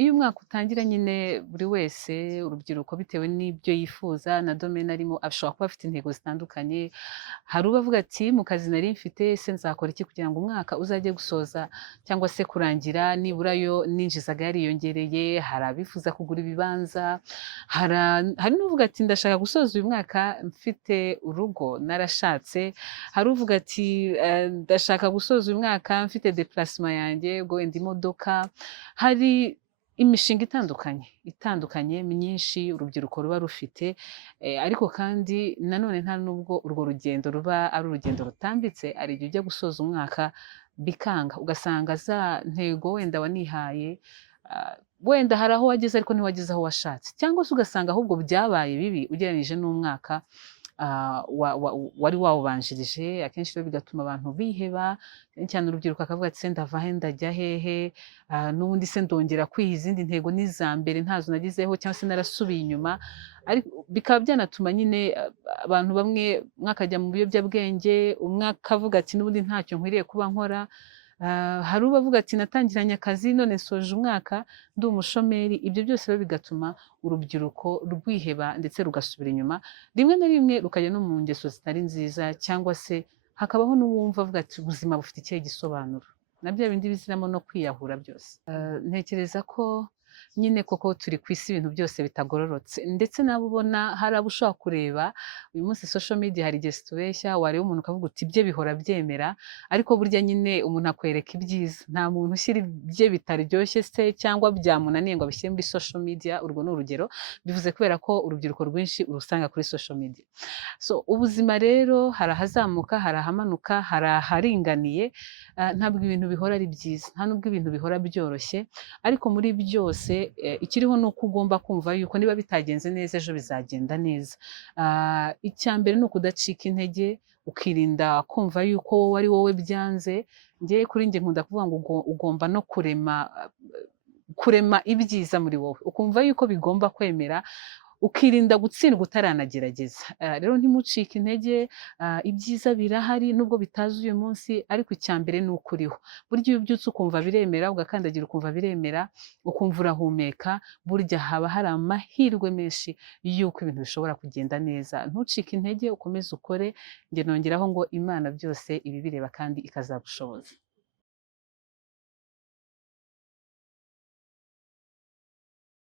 iyo umwaka utangira nyine buri wese urubyiruko bitewe n'ibyo yifuza na domaine arimo ashobora kuba afite intego zitandukanye. Hari uba avuga ati mu kazi nari mfite se nzakora iki kugira ngo umwaka uzajye gusoza cyangwa se kurangira nibura yo ninjizaga yariyongereye. Hari abifuza kugura ibibanza, hari n'uvuga ati ndashaka gusoza uyu mwaka mfite urugo narashatse. Hari uvuga ati ndashaka gusoza uyu mwaka mfite déplacement yanjye ubwo wenda imodoka. Hari imishinga itandukanye myinshi urubyiruko ruba rufite, ariko kandi nanone nta nubwo urwo rugendo ruba ari urugendo rutambitse. Hari igihe ujya gusoza umwaka bikanga, ugasanga za ntego wenda wanihaye wenda hari aho wageze ariko ntiwageze aho washatse, cyangwa se ugasanga ahubwo byabaye bibi ugereranyije n'umwaka wari wawubanjirije. Akenshi rero bigatuma abantu biheba, cyane urubyiruko akavuga ati se ndava he ndajya hehe, n'ubundi se ndongera kwiha izindi ntego n'iza mbere ntazo nagizeho cyangwa se narasubiye inyuma. Ariko bikaba byanatuma nyine abantu bamwe mwakajya mu biyobyabwenge, umwe akavuga ati n'ubundi ntacyo nkwiriye kuba nkora. Hari uba avuga ati natangiranye akazi none nsoje umwaka ndi umushomeri. Ibyo byose rero bigatuma urubyiruko rwiheba ndetse rugasubira inyuma, rimwe na rimwe rukajya no mu ngeso zitari nziza, cyangwa se hakabaho n'uwumva avuga ati ubuzima bufite ikihe gisobanuro, na bya bindi biziramo no kwiyahura byose. Ntekereza ko nyine koko turi ku isi ibintu byose bitagororotse, ndetse nabo ubona hari abo ushobora kureba uyu munsi social media hari igihe zitubeshya, wareba umuntu ukavuga uti ibye bihora byemera, ariko burya nyine umuntu akwereka ibyiza. Nta muntu ushyira ibye bitaryoshye se cyangwa byamunaniye ngo abishyire muri social media. Urwo ni urugero bivuze kubera ko urubyiruko rwinshi urusanga kuri social media. So ubuzima rero hari ahazamuka, hari ahamanuka, hari aharinganiye. Ntabwo ibintu bihora ari byiza, nta nubwo ibintu bihora byoroshye, ariko muri byose ikiriho ni uko ugomba kumva yuko niba bitagenze neza ejo bizagenda neza. Icya mbere ni ukudacika intege, ukirinda kumva yuko wowe ari wowe byanze. Njye kuri njye nkunda kuvuga ngo ugomba no kurema ibyiza muri wowe, ukumva yuko bigomba kwemera, ukirinda gutsindwa utaranagerageza. Rero ntimucike intege, ibyiza birahari nubwo bitazi uyu munsi, ariko icya mbere ni uko uriho. Burya iyo ubyutse ukumva biremera, ugakandagira ukumva biremera, ukumva urahumeka, burya haba hari amahirwe menshi y'uko ibintu bishobora kugenda neza. Ntucike intege, ukomeze ukore. Njye nongeraho ngo Imana byose ibibireba kandi ikazagushoboza.